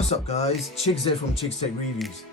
What's up guys, Chigs here from Chigs Tech Reviews.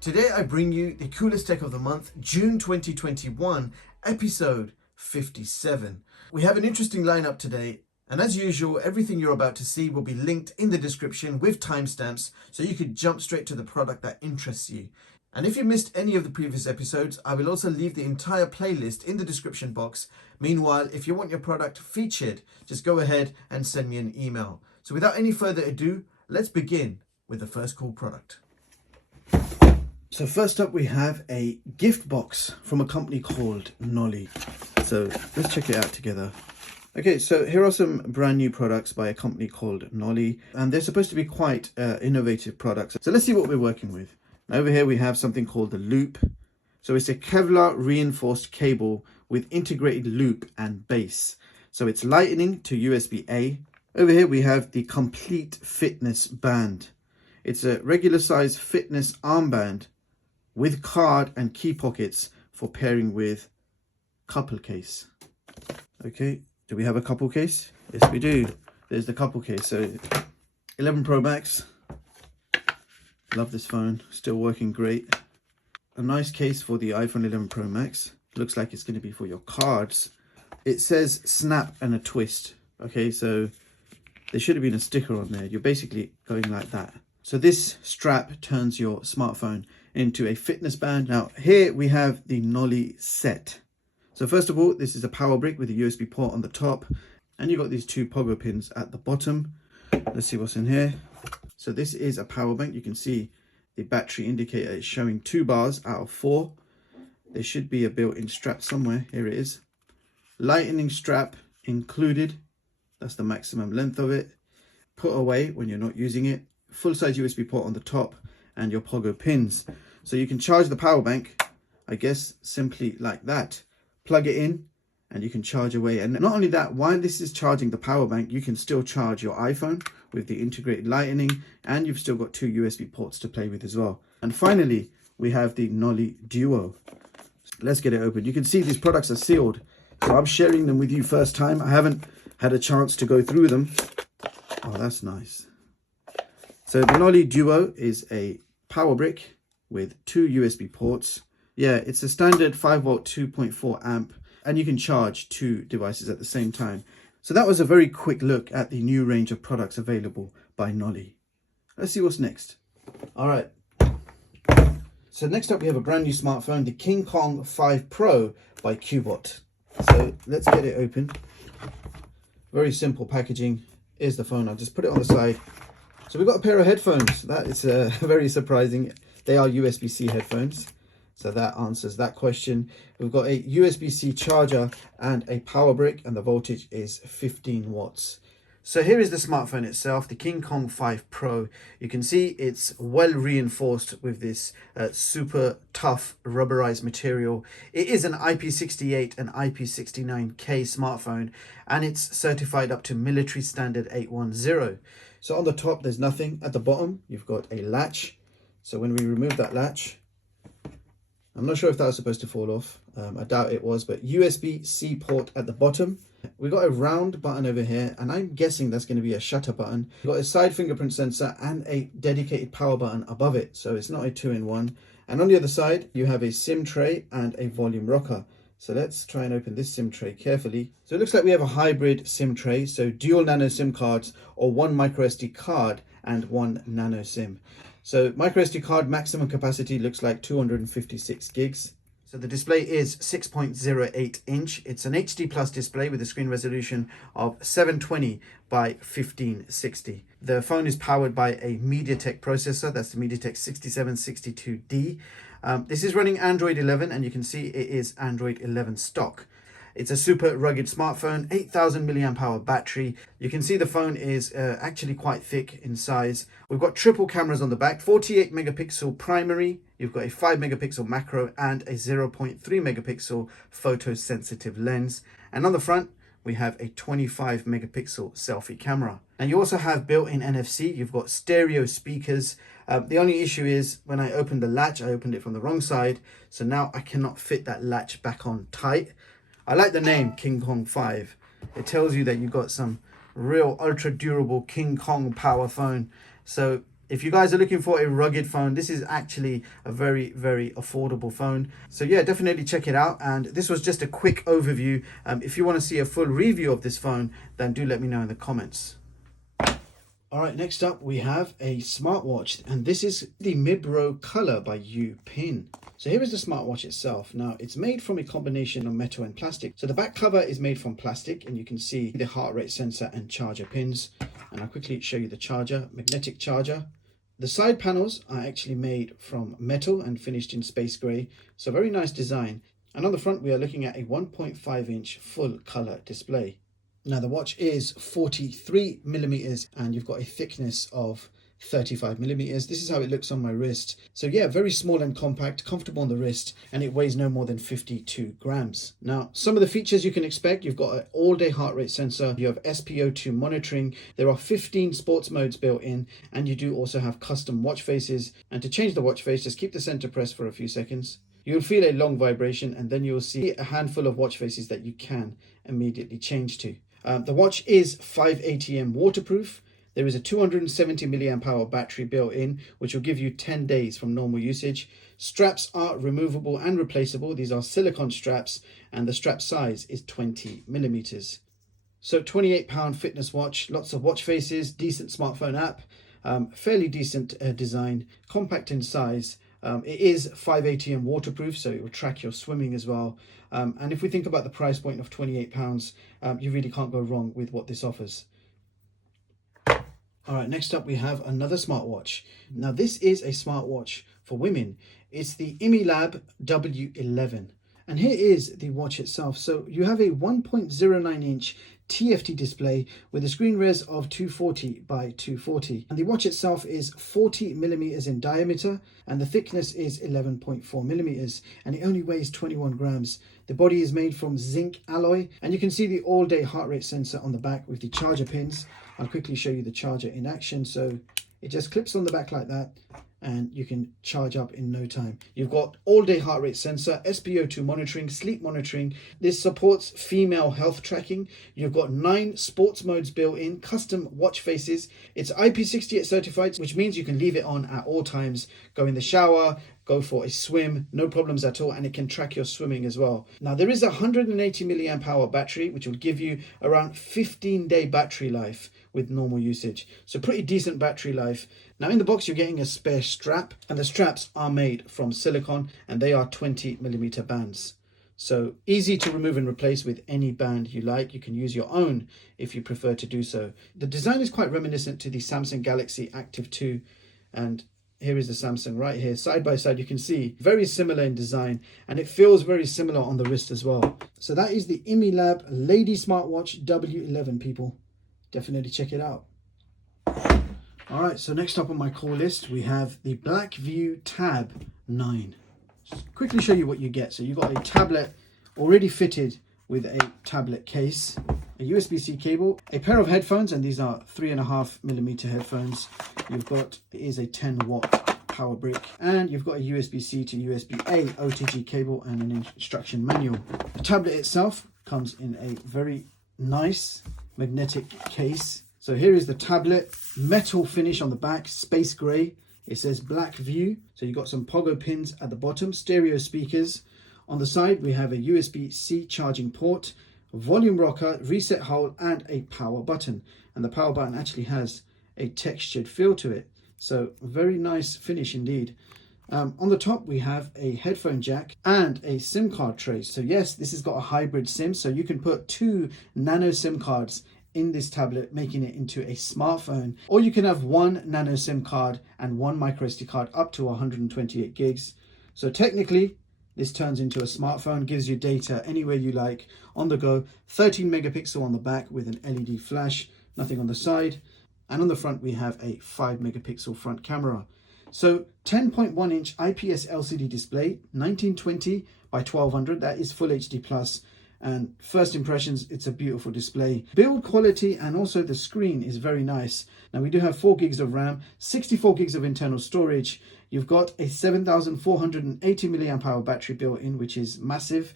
Today I bring you the coolest tech of the month, June 2021, episode 57. We have an interesting lineup today, and as usual, everything you're about to see will be linked in the description with timestamps so you can jump straight to the product that interests you. And if you missed any of the previous episodes, I will also leave the entire playlist in the description box. Meanwhile, if you want your product featured, just go ahead and send me an email. So without any further ado, let's begin with the first cool product. So first up, we have a gift box from a company called Nolii. So let's check it out together. Okay, so here are some brand new products by a company called Nolii, and they're supposed to be quite innovative products. So let's see what we're working with. Over here we have something called the loop. So it's a Kevlar reinforced cable with integrated loop and base. So it's lightning to USB-A. Over here we have the complete fitness band. It's a regular size fitness armband with card and key pockets for pairing with couple case. Okay, do we have a couple case? Yes we do. There's the couple case. So 11 Pro Max. Love this phone, still working great. A nice case for the iPhone 11 Pro Max. Looks like it's going to be for your cards. It says snap and a twist. Okay, so there should have been a sticker on there. You're basically going like that. So this strap turns your smartphone into a fitness band. Now here we have the Nolii set. So first of all, this is a power brick with a USB port on the top, and you've got these two pogo pins at the bottom. Let's see what's in here. So this is a power bank. You can see the battery indicator is showing 2 bars out of 4. There should be a built-in strap somewhere. Here it is. Lightning strap included. That's the maximum length of it. Put away when you're not using it. Full-size USB port on the top and your pogo pins. So you can charge the power bank, I guess, simply like that. Plug it in and you can charge away. And not only that, while this is charging the power bank, you can still charge your iPhone with the integrated lightning, and you've still got 2 USB ports to play with as well. And finally, we have the Nolii Duo. Let's get it open. You can see these products are sealed, so I'm sharing them with you first time. I haven't had a chance to go through them. Oh, that's nice. So the Nolii Duo is a power brick with 2 USB ports. Yeah, it's a standard 5 volt 2.4 amp, and you can charge 2 devices at the same time. So that was a very quick look at the new range of products available by Nolii. Let's see what's next. All right. So next up we have a brand new smartphone, the King Kong 5 Pro by Cubot. So let's get it open. Very simple packaging. Here's the phone. I'll just put it on the side. So we've got a pair of headphones. That is very surprising. They are USB-C headphones. So that answers that question. We've got a USB-C charger and a power brick, and the voltage is 15 watts. So here is the smartphone itself, the King Kong 5 Pro. You can see it's well reinforced with this super tough rubberized material. It is an IP68 and IP69K smartphone, and it's certified up to military standard 810. So on the top, there's nothing. At the bottom, you've got a latch. So when we remove that latch, I'm not sure if that was supposed to fall off. I doubt it was, but USB-C port at the bottom. We've got a round button over here, and I'm guessing that's going to be a shutter button. We've got a side fingerprint sensor and a dedicated power button above it, so it's not a 2-in-1. And on the other side, you have a SIM tray and a volume rocker. So let's try and open this SIM tray carefully. So it looks like we have a hybrid SIM tray, so dual nano SIM cards, or 1 microSD card and 1 nano SIM. So microSD card maximum capacity looks like 256 gigs. So the display is 6.08 inch. It's an HD plus display with a screen resolution of 720 by 1560. The phone is powered by a MediaTek processor. That's the MediaTek 6762D. This is running Android 11, and you can see it is Android 11 stock. It's a super rugged smartphone, 8,000 mAh battery. You can see the phone is actually quite thick in size. We've got triple cameras on the back, 48 megapixel primary. You've got a 5 megapixel macro and a 0.3 megapixel photosensitive lens. And on the front, we have a 25 megapixel selfie camera. And you also have built-in NFC. You've got stereo speakers. The only issue is when I opened the latch, I opened it from the wrong side. So now I cannot fit that latch back on tight. I like the name King Kong 5. It tells you that you've got some real ultra durable King Kong power phone. So if you guys are looking for a rugged phone, this is actually a very, very affordable phone. So yeah, definitely check it out. And this was just a quick overview. If you want to see a full review of this phone, then do let me know in the comments. All right, next up we have a smartwatch, and this is the Mibro Color by Upin. So here is the smartwatch itself. Now it's made from a combination of metal and plastic. So the back cover is made from plastic, and you can see the heart rate sensor and charger pins. And I'll quickly show you the charger, magnetic charger. The side panels are actually made from metal and finished in space gray. So very nice design. And on the front we are looking at a 1.5-inch full color display. Now the watch is 43 millimeters and you've got a thickness of 35 millimeters. This is how it looks on my wrist. So yeah, very small and compact, comfortable on the wrist, and it weighs no more than 52 grams. Now, some of the features you can expect: you've got an all-day heart rate sensor, you have SpO2 monitoring, there are 15 sports modes built in, and you do also have custom watch faces. And to change the watch face, just keep the center pressed for a few seconds. You'll feel a long vibration, and then you'll see a handful of watch faces that you can immediately change to. The watch is 5 ATM waterproof. There is a 270 milliamp hour battery built in, which will give you 10 days from normal usage. Straps are removable and replaceable. These are silicone straps, and the strap size is 20 millimeters. So £28 fitness watch, lots of watch faces, decent smartphone app, fairly decent design, compact in size. It is 5 ATM waterproof, so it will track your swimming as well. And if we think about the price point of £28, you really can't go wrong with what this offers. All right, next up we have another smartwatch. Now this is a smartwatch for women. It's the Imilab W11. And here is the watch itself. So you have a 1.09-inch TFT display with a screen res of 240 by 240. And the watch itself is 40 millimeters in diameter, and the thickness is 11.4 millimeters, and it only weighs 21 grams. The body is made from zinc alloy, and you can see the all-day heart rate sensor on the back with the charger pins. I'll quickly show you the charger in action. So it just clips on the back like that, and you can charge up in no time. You've got all-day heart rate sensor, SpO2 monitoring, sleep monitoring. This supports female health tracking. You've got 9 sports modes built in, custom watch faces. It's IP68 certified, which means you can leave it on at all times. Go in the shower, go for a swim, no problems at all, and it can track your swimming as well. Now there is a 180 milliamp hour battery, which will give you around 15-day battery life with normal usage. So pretty decent battery life. Now in the box you're getting a spare strap, and the straps are made from silicone, and they are 20 millimeter bands. So easy to remove and replace with any band you like. You can use your own if you prefer to do so. The design is quite reminiscent to the Samsung Galaxy Active 2, and here is the Samsung right here, side by side. You can see very similar in design, and it feels very similar on the wrist as well. So that is the Imilab Lady Smartwatch W11, people. Definitely check it out. All right, so next up on my call list, we have the Blackview Tab 9. Just quickly show you what you get. So you've got a tablet already fitted with a tablet case, a USB-C cable, a pair of headphones, and these are 3.5 millimeter headphones. You've got, it is a 10-watt power brick, and you've got a USB-C to USB-A OTG cable and an instruction manual. The tablet itself comes in a very nice magnetic case. So here is the tablet, metal finish on the back, space gray. It says Blackview. So you've got some pogo pins at the bottom, stereo speakers. On the side, we have a USB-C charging port, volume rocker, reset hole, and a power button. And the power button actually has a textured feel to it. So very nice finish indeed. On the top, we have a headphone jack and a SIM card tray. So yes, this has got a hybrid SIM, so you can put 2 nano SIM cards in this tablet, making it into a smartphone. Or you can have 1 nano SIM card and 1 micro SD card up to 128 gigs. So technically, this turns into a smartphone, gives you data anywhere you like, on the go. 13 megapixel on the back with an LED flash, nothing on the side. And on the front, we have a 5 megapixel front camera. So 10.1 inch IPS LCD display, 1920 by 1200, that is full HD plus. And first impressions, it's a beautiful display. Build quality and also the screen is very nice. Now we do have 4 gigs of RAM, 64 gigs of internal storage. You've got a 7480 milliamp hour battery built in, which is massive.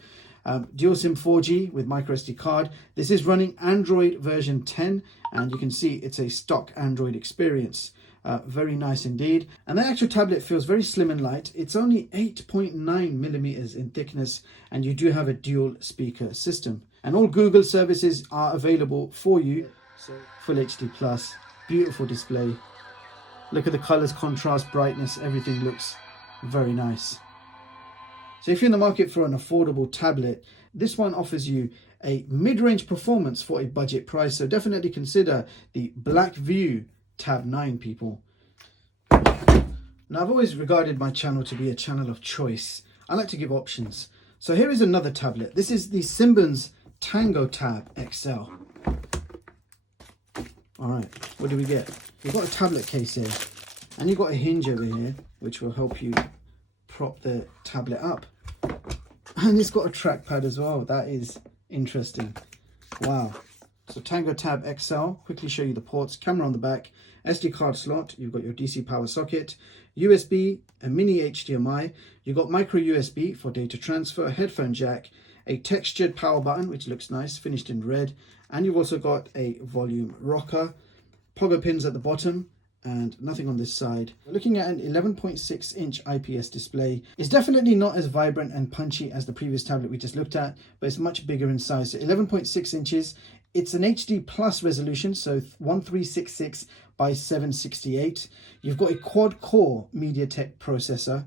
Dual SIM 4G with microSD card. This is running Android version 10, and you can see it's a stock Android experience. Very nice indeed. And the actual tablet feels very slim and light. It's only 8.9 millimeters in thickness, and you do have a dual speaker system. And all Google services are available for you. So Full HD Plus, beautiful display. Look at the colors, contrast, brightness, everything looks very nice. So if you're in the market for an affordable tablet, this one offers you a mid-range performance for a budget price. So definitely consider the Blackview Tab 9, people. Now, I've always regarded my channel to be a channel of choice. I like to give options. So here is another tablet. This is the Simbans Tango Tab XL. All right, what do we get? You've got a tablet case here, and you've got a hinge over here, which will help you prop the tablet up. And it's got a trackpad as well. That is interesting. Wow. So Tango Tab XL, quickly show you the ports. Camera on the back, SD card slot, you've got your DC power socket, USB, a mini HDMI, you've got micro USB for data transfer, headphone jack, a textured power button, which looks nice, finished in red, and you've also got a volume rocker, pogo pins at the bottom, and nothing on this side. We're looking at an 11.6 inch IPS display. It's definitely not as vibrant and punchy as the previous tablet we just looked at, but it's much bigger in size. So 11.6 inches. It's an HD plus resolution, so 1366 by 768. You've got a quad core MediaTek processor.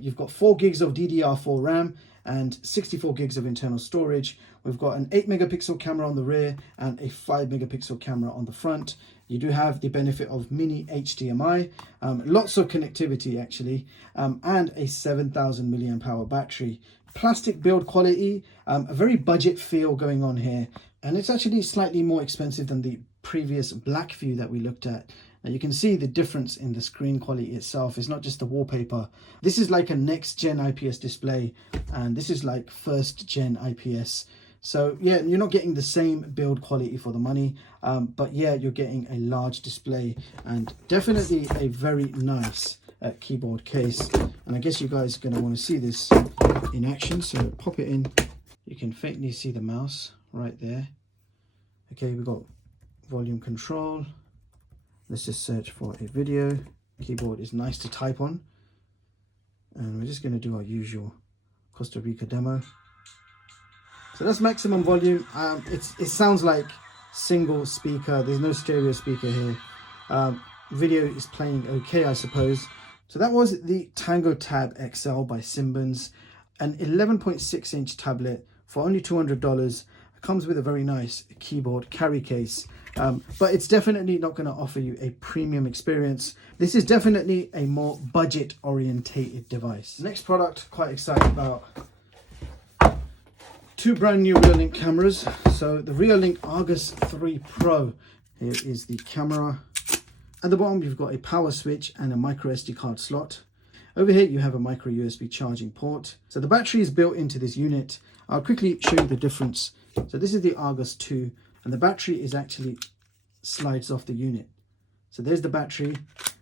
You've got 4 gigs of DDR4 RAM and 64 gigs of internal storage. We've got an 8 megapixel camera on the rear and a 5 megapixel camera on the front. You do have the benefit of mini HDMI, lots of connectivity actually, and a 7,000 milliamp hour battery. Plastic build quality, a very budget feel going on here. And it's actually slightly more expensive than the previous Blackview that we looked at. Now you can see the difference in the screen quality itself. It's not just the wallpaper. This is like a next gen IPS display, and this is like first gen IPS. So yeah, you're not getting the same build quality for the money, but yeah, you're getting a large display and definitely a very nice keyboard case. And I guess you guys are going to want to see this in action. So pop it in. You can faintly see the mouse right there. Okay, we've got volume control. Let's just search for a video. Keyboard is nice to type on. And we're just going to do our usual Costa Rica demo. So that's maximum volume. It sounds like single speaker. There's no stereo speaker here. Video is playing okay, I suppose. So that was the Tango Tab XL by Simbans. An 11.6 inch tablet for only $200. It comes with a very nice keyboard carry case. But it's definitely not going to offer you a premium experience. This is definitely a more budget orientated device. Next product, quite excited about. 2 brand new Reolink cameras. So the Reolink Argus 3 Pro. Here is the camera. At the bottom, you've got a power switch and a micro SD card slot. Over here, you have a micro USB charging port. So the battery is built into this unit. I'll quickly show you the difference. So this is the Argus 2, and the battery is actually slides off the unit. So there's the battery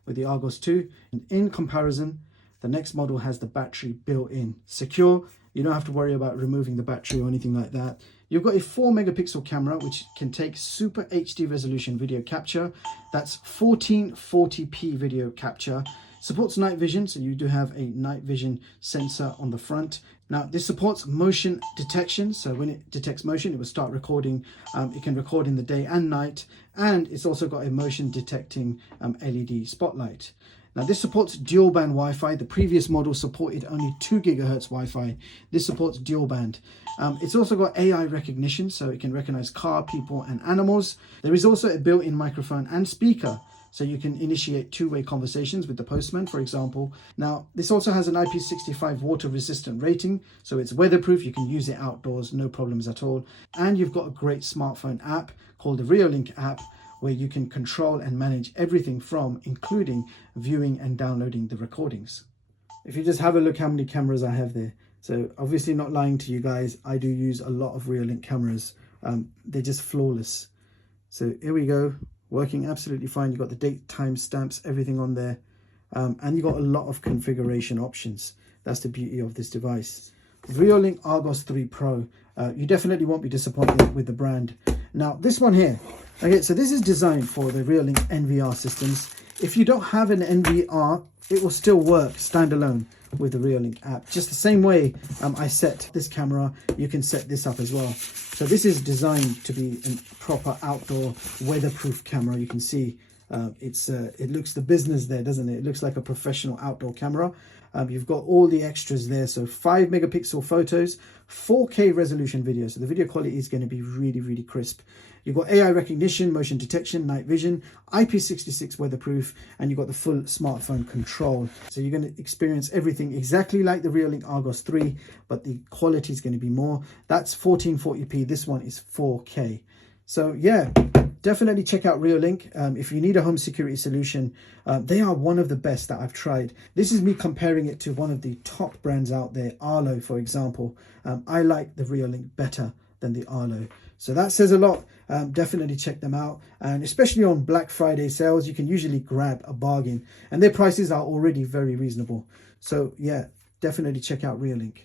with the Argus 2. And in comparison, the next model has the battery built in. Secure. You don't have to worry about removing the battery or anything like that. You've got a 4 megapixel camera, which can take super HD resolution video capture. That's 1440p video capture. Supports night vision, so you do have a night vision sensor on the front. Now, this supports motion detection, so when it detects motion, it will start recording. It can record in the day and night, and it's also got a motion detecting LED spotlight. Now, this supports dual band Wi-Fi. The previous model supported only 2 gigahertz Wi-Fi. This supports dual band. It's also got AI recognition, so it can recognize car, people, and animals. There is also a built-in microphone and speaker, so you can initiate two-way conversations with the postman, for example. Now, this also has an IP65 water-resistant rating, so it's weatherproof. You can use it outdoors, no problems at all. And you've got a great smartphone app called the Reolink app, where you can control and manage everything from, including viewing and downloading the recordings. If you just have a look how many cameras I have there. So obviously not lying to you guys, I do use a lot of Reolink cameras. They're just flawless. So here we go, working absolutely fine. You've got the date, time stamps, everything on there. And you've got a lot of configuration options. That's the beauty of this device. Reolink Argos 3 Pro. You definitely won't be disappointed with the brand. Now this one here, okay, so this is designed for the Reolink NVR systems. If you don't have an NVR, it will still work standalone with the Reolink app. Just the same way I set this camera, you can set this up as well. So this is designed to be a proper outdoor weatherproof camera. You can see it looks the business there, doesn't it? It looks like a professional outdoor camera. You've got all the extras there. So 5 megapixel photos, 4K resolution video. So the video quality is going to be really, really crisp. You've got AI recognition, motion detection, night vision, IP66 weatherproof, and you've got the full smartphone control. So you're going to experience everything exactly like the Reolink Argos 3, but the quality is going to be more. That's 1440p. This one is 4K. So yeah, definitely check out Reolink. If you need a home security solution, they are one of the best that I've tried. This is me comparing it to one of the top brands out there, Arlo, for example. I like the Reolink better than the Arlo. So that says a lot. Definitely check them out. And especially on Black Friday sales, you can usually grab a bargain. And their prices are already very reasonable. So yeah, definitely check out Reolink.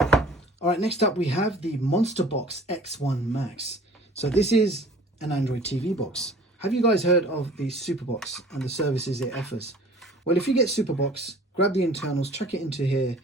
All right, next up we have the Monsterbox X1 Max. So this is an Android TV box. Have you guys heard of the Superbox and the services it offers? Well, if you get Superbox, grab the internals, chuck it into here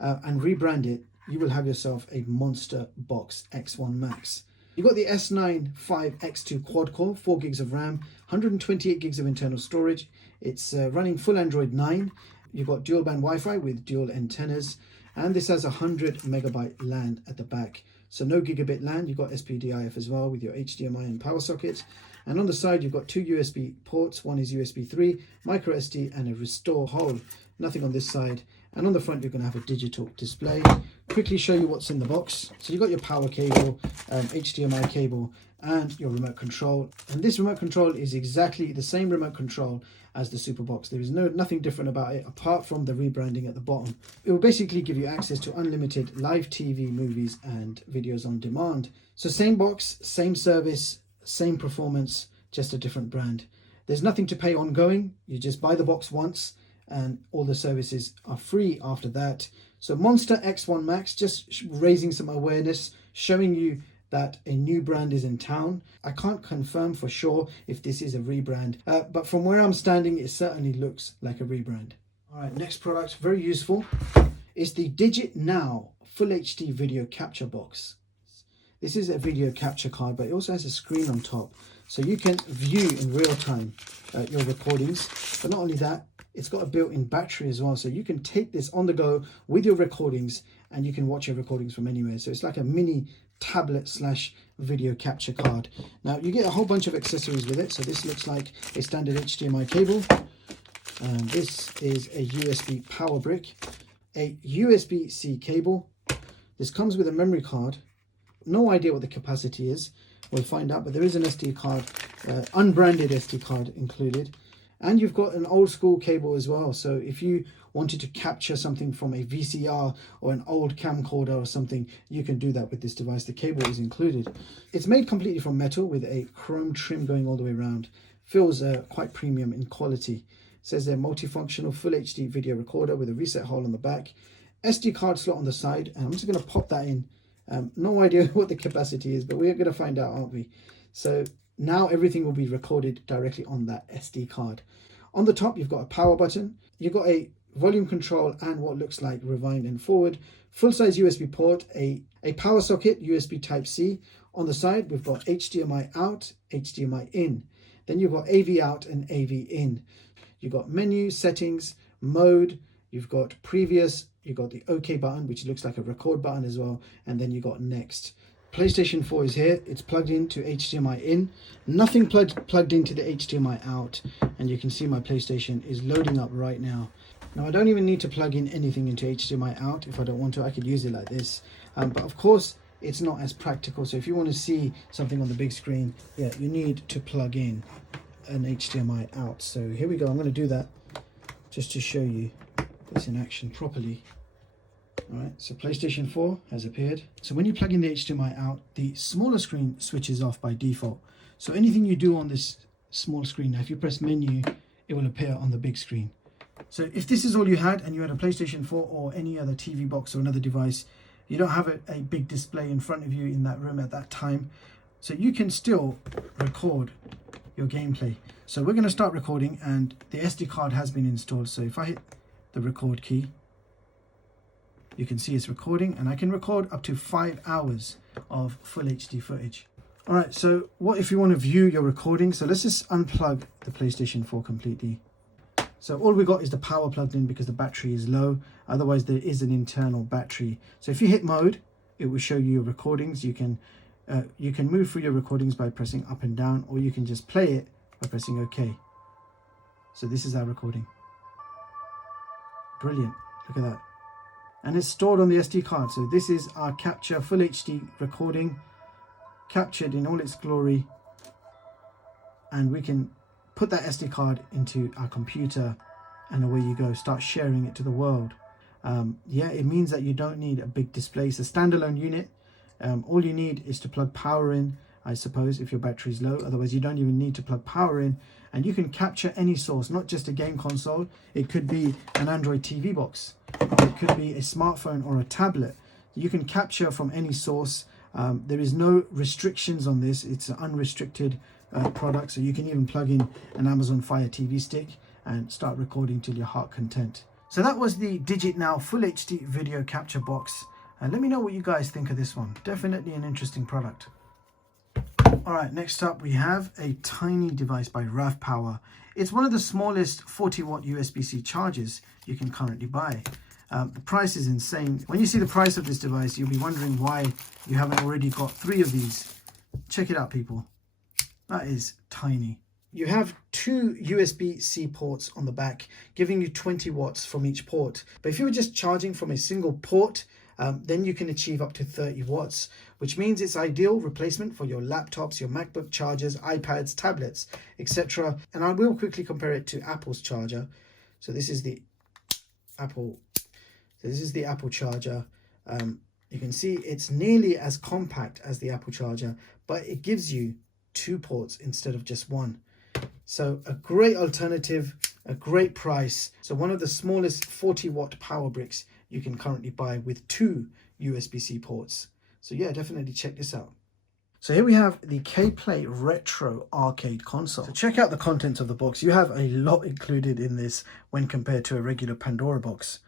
and rebrand it, you will have yourself a Monsterbox X1 Max. You've got the S9 5X2 quad core, 4 gigs of RAM, 128 gigs of internal storage. It's running full Android 9. You've got dual band Wi-Fi with dual antennas, and this has 100 megabyte LAN at the back. So no gigabit LAN, you've got SPDIF as well with your HDMI and power sockets. And on the side, you've got 2 USB ports. One is USB 3, micro SD, and a restore hole. Nothing on this side. And on the front, you're going to have a digital display. Quickly show you what's in the box. So you've got your power cable, HDMI cable, and your remote control. And this remote control is exactly the same remote control as the Superbox. There is nothing different about it apart from the rebranding at the bottom. It will basically give you access to unlimited live TV, movies, and videos on demand. So same box, same service, same performance, just a different brand. There's nothing to pay ongoing. You just buy the box once and all the services are free after that. So Monster X1 Max, just raising some awareness, showing you that a new brand is in town. I can't confirm for sure if this is a rebrand, but from where I'm standing, it certainly looks like a rebrand. All right, next product, very useful, is the Digitnow Full HD Video Capture Box. This is a video capture card, but it also has a screen on top, so you can view in real time your recordings. But not only that, it's got a built-in battery as well, so you can take this on the go with your recordings and you can watch your recordings from anywhere. So it's like a mini tablet slash video capture card. Now you get a whole bunch of accessories with it. So this looks like a standard HDMI cable. This is a USB power brick, a USB-C cable. This comes with a memory card. No idea what the capacity is. We'll find out, but there is an SD card, unbranded SD card included. And you've got an old school cable as well. So if you wanted to capture something from a VCR or an old camcorder or something, you can do that with this device. The cable is included. It's made completely from metal with a chrome trim going all the way around. Feels quite premium in quality. It says they're multifunctional full HD video recorder with a reset hole on the back. SD card slot on the side. And I'm just going to pop that in. No idea what the capacity is, but we're going to find out, aren't we? So now everything will be recorded directly on that SD card. On the top, you've got a power button. You've got a volume control and what looks like rewind and forward. Full-size USB port, a power socket, USB Type-C. On the side, we've got HDMI out, HDMI in. Then you've got AV out and AV in. You've got menu, settings, mode. You've got previous. You've got the OK button, which looks like a record button as well. And then you've got next. PlayStation 4 is here. It's plugged into HDMI in. Nothing plugged into the HDMI out. And you can see my PlayStation is loading up right now. Now I don't even need to plug in anything into HDMI out. If I don't want to, I could use it like this. But of course, it's not as practical. So if you want to see something on the big screen, yeah, you need to plug in an HDMI out. So here we go. I'm going to do that just to show you this in action properly. Alright, so PlayStation 4 has appeared. So when you plug in the HDMI out, the smaller screen switches off by default. So anything you do on this small screen, now if you press menu, it will appear on the big screen. So if this is all you had and you had a PlayStation 4 or any other TV box or another device, You don't have a big display in front of you in that room at that time. So you can still record your gameplay. So we're going to start recording, and the SD card has been installed. So if I hit the record key, you can see it's recording, and I can record up to 5 hours of full HD footage. All right, so what if you want to view your recording? So let's just unplug the PlayStation 4 completely. So all we got is the power plugged in because the battery is low. Otherwise, there is an internal battery. So if you hit mode, it will show you your recordings. You can move through your recordings by pressing up and down, or you can just play it by pressing OK. So this is our recording. Brilliant. Look at that. And it's stored on the SD card. So this is our capture full HD recording, captured in all its glory. And we can put that SD card into our computer, and away you go. Start sharing it to the world. Yeah, it means that you don't need a big display. It's a standalone unit. All you need is to plug power in, I suppose, if your battery is low. Otherwise, you don't even need to plug power in. And you can capture any source, not just a game console. It could be an Android TV box. It could be a smartphone or a tablet. You can capture from any source. There is no restrictions on this. It's an unrestricted product. So you can even plug in an Amazon Fire TV stick and start recording till your heart content. So that was the Digitnow Full HD video capture box. And let me know what you guys think of this one. Definitely an interesting product. All right, next up we have a tiny device by RavPower. It's one of the smallest 40-watt USB-C chargers you can currently buy. The price is insane. When you see the price of this device, you'll be wondering why you haven't already got 3 of these. Check it out, people. That is tiny. You have 2 USB-C ports on the back, giving you 20 watts from each port. But if you were just charging from a single port, then you can achieve up to 30 watts, which means it's ideal replacement for your laptops, your MacBook chargers, iPads, tablets, etc. And I will quickly compare it to Apple's charger. So this is the Apple charger. You can see it's nearly as compact as the Apple charger, but it gives you 2 ports instead of just 1. So a great alternative, a great price. So one of the smallest 40-watt power bricks you can currently buy with 2 USB-C ports. So yeah, definitely check this out. So here we have the K-Play Retro Arcade Console. So check out the contents of the box. You have a lot included in this when compared to a regular Pandora box.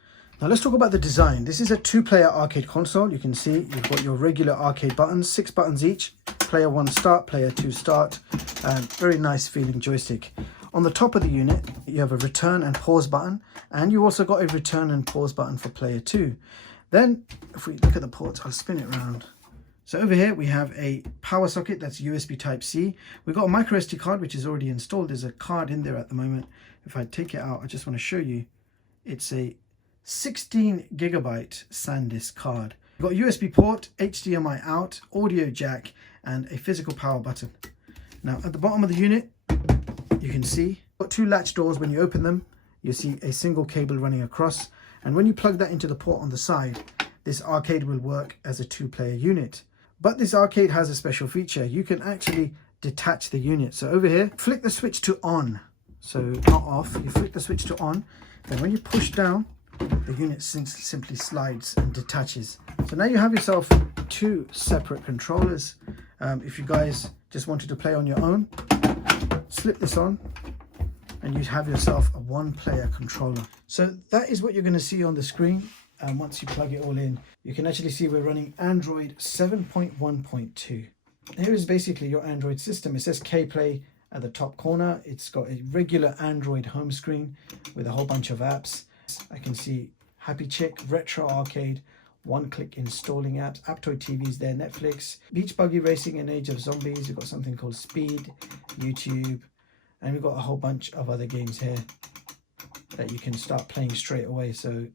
Now let's talk about the design. This is a 2-player arcade console. You can see you've got your regular arcade buttons, 6 buttons each. Player 1 start, player 2 start, and very nice feeling joystick. On the top of the unit, you have a return and pause button, and you also got a return and pause button for player 2. Then, if we look at the ports, I'll spin it around. So over here, we have a power socket that's USB Type-C. We've got a micro SD card, which is already installed. There's a card in there at the moment. If I take it out, I just want to show you. It's a 16 gigabyte SanDisk card. We've got a USB port, HDMI out, audio jack, and a physical power button. Now, at the bottom of the unit, you can see got 2 latch doors. When you open them, you see a single cable running across, and when you plug that into the port on the side, this arcade will work as a 2-player unit. But this arcade has a special feature. You can actually detach the unit. So over here, flick the switch to on, so not off. You flick the switch to on, then when you push down, the unit simply slides and detaches. So now you have yourself 2 separate controllers. If you guys just wanted to play on your own, slip this on and you have yourself a 1-player controller. So that is what you're going to see on the screen. And once you plug it all in, you can actually see we're running Android 7.1.2. Here is basically your Android system. It says K-Play at the top corner. It's got a regular Android home screen with a whole bunch of apps. I can see Happy Chick, Retro Arcade, 1-click installing apps, Aptoid TVs there, Netflix, Beach Buggy Racing and Age of Zombies. We've got something called Speed, YouTube, and we've got a whole bunch of other games here that you can start playing straight away. So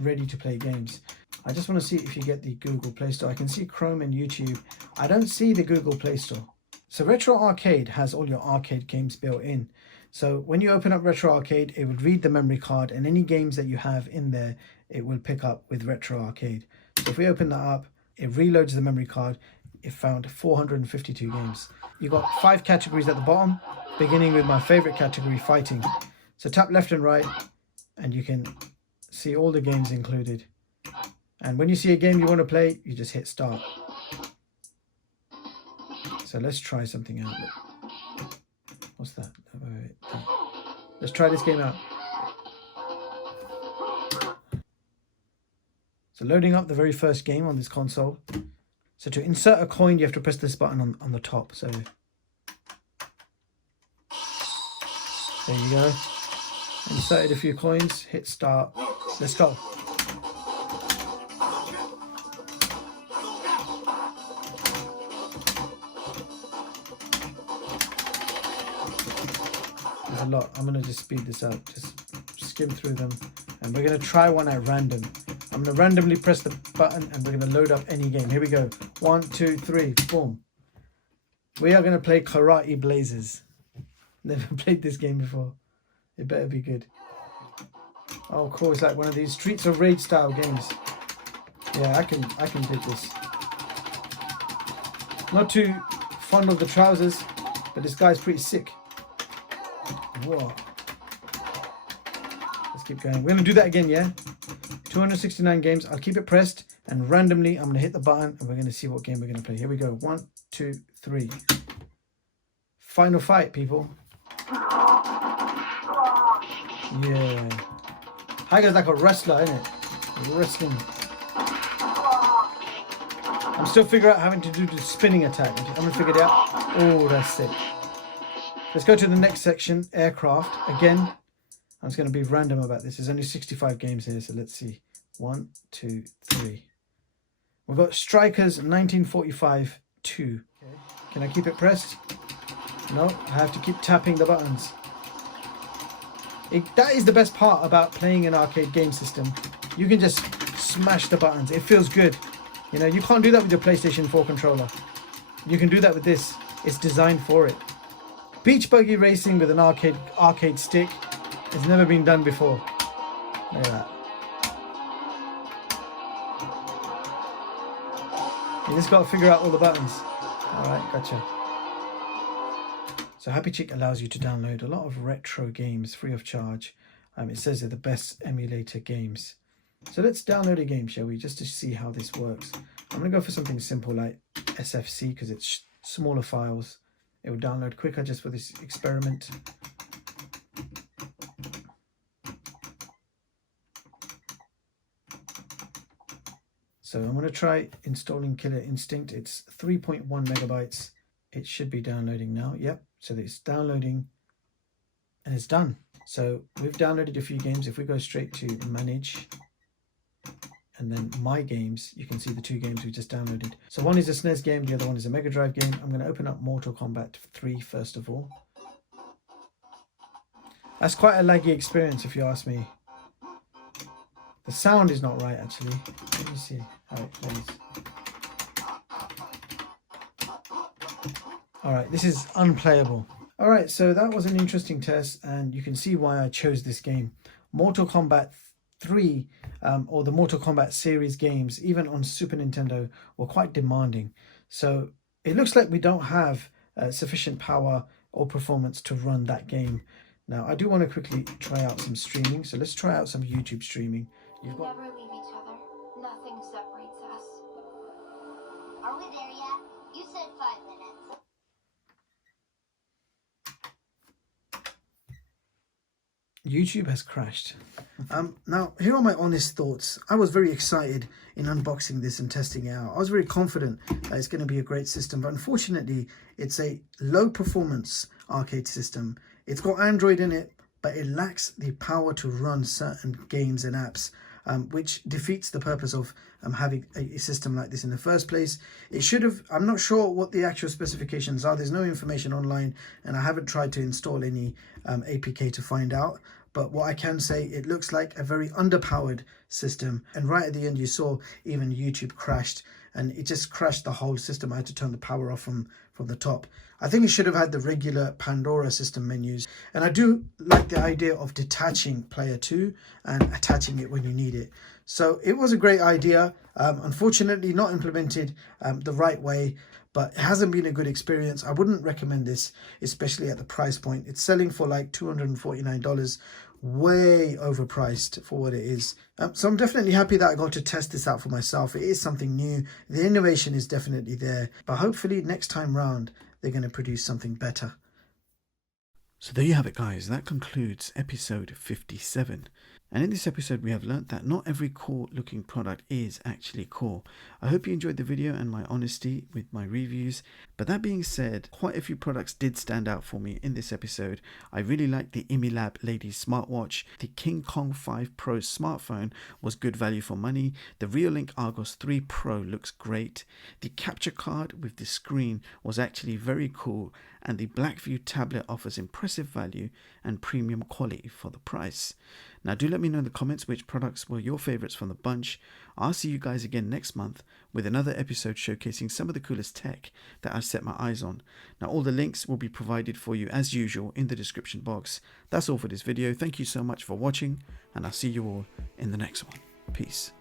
ready to play games. I just want to see if you get the Google Play Store. I can see Chrome and YouTube. I don't see the Google Play Store. So Retro Arcade has all your arcade games built in. So when you open up Retro Arcade, it would read the memory card, and any games that you have in there, it will pick up with Retro Arcade. So if we open that up, it reloads the memory card. It found 452 games. You've got 5 categories at the bottom, beginning with my favorite category, fighting. So tap left and right, and you can see all the games included. And when you see a game you want to play, you just hit start. So let's try something out. What's that? Wait. Let's try this game out. So loading up the very first game on this console. So to insert a coin, you have to press this button on the top. So there you go. Inserted a few coins, hit start. Let's go. There's a lot. I'm going to just speed this up. Just skim through them. And we're going to try one at random. I'm going to randomly press the button and we're going to load up any game. Here we go. 1, 2, 3, boom. We are going to play Karate Blazers. Never played this game before. It better be good. Oh, cool. It's like one of these Streets of Rage style games. Yeah, I can dig this. Not too fond of the trousers, but this guy's pretty sick. Whoa. Let's keep going. We're going to do that again, yeah? 269 games. I'll keep it pressed and randomly I'm going to hit the button and we're going to see what game we're going to play. Here we go. 1, 2, 3. Final fight, people. Yeah. Tiger's like a wrestler, isn't it? Wrestling. I'm still figuring out having to do the spinning attack. I haven't figured it out. Oh, that's sick. Let's go to the next section, aircraft. Again, I'm just going to be random about this. There's only 65 games here, so let's see. 1, 2, 3. We've got Strikers 1945 2. Okay. Can I keep it pressed? No, I have to keep tapping the buttons. That is the best part about playing an arcade game system. You can just smash the buttons. It feels good. You know, you can't do that with your PlayStation 4 controller. You can do that with this. It's designed for it. Beach buggy racing with an arcade stick has never been done before. Look at that. You just got to figure out all the buttons. All right, gotcha. So Happy Chick allows you to download a lot of retro games free of charge. It says they're the best emulator games. So let's download a game, shall we, just to see how this works. I'm going to go for something simple like SFC because it's smaller files. It will download quicker just for this experiment. So I'm going to try installing Killer Instinct. It's 3.1 megabytes. It should be downloading now. Yep. So it's downloading and it's done. So we've downloaded a few games. If we go straight to manage and then my games, you can see the 2 games we just downloaded. So one is a SNES game, the other one is a Mega Drive game. I'm going to open up Mortal Kombat 3 first of all. That's quite a laggy experience if you ask me. The sound is not right actually. Let me see how it plays. Alright, this is unplayable. Alright, so that was an interesting test and you can see why I chose this game. Mortal Kombat 3 or the Mortal Kombat series games, even on Super Nintendo, were quite demanding. So it looks like we don't have sufficient power or performance to run that game. Now, I do want to quickly try out some streaming. So let's try out some YouTube streaming. You've got... Never leave each other. Nothing separates us. Are we there yet? You said 5 minutes. YouTube has crashed. Now, here are my honest thoughts. I was very excited in unboxing this and testing it out. I was very confident that it's going to be a great system, but unfortunately, it's a low performance arcade system. It's got Android in it, but it lacks the power to run certain games and apps, which defeats the purpose of having a system like this in the first place. It should have, I'm not sure what the actual specifications are. There's no information online and I haven't tried to install any APK to find out. But what I can say, it looks like a very underpowered system. And right at the end, you saw even YouTube crashed and it just crashed the whole system. I had to turn the power off from the top. I think it should have had the regular Pandora system menus. And I do like the idea of detaching player 2 and attaching it when you need it. So it was a great idea. Unfortunately, not implemented the right way, but it hasn't been a good experience. I wouldn't recommend this, especially at the price point. It's selling for like $249, way overpriced for what it is. So I'm definitely happy that I got to test this out for myself. It is something new. The innovation is definitely there, but hopefully next time round they're going to produce something better. So there you have it, guys. That concludes episode 57. And in this episode, we have learnt that not every cool looking product is actually cool. I hope you enjoyed the video and my honesty with my reviews. But that being said, quite a few products did stand out for me in this episode. I really liked the Imilab Ladies Smartwatch. The King Kong 5 Pro smartphone was good value for money. The Reolink Argos 3 Pro looks great. The capture card with the screen was actually very cool. And the Blackview tablet offers impressive value and premium quality for the price. Now do let me know in the comments which products were your favorites from the bunch. I'll see you guys again next month with another episode showcasing some of the coolest tech that I've set my eyes on. Now all the links will be provided for you as usual in the description box. That's all for this video. Thank you so much for watching, and I'll see you all in the next one. Peace.